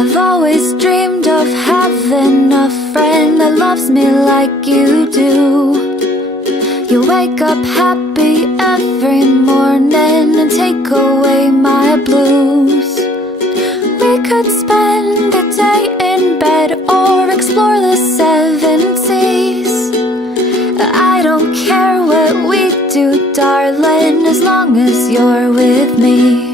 I've always dreamed of having a friend that loves me like you do. You wake up happy every morning and take away my blues. We could spend a day in bed or explore the seven seas. I don't care what we do, darling, as long as you're with me.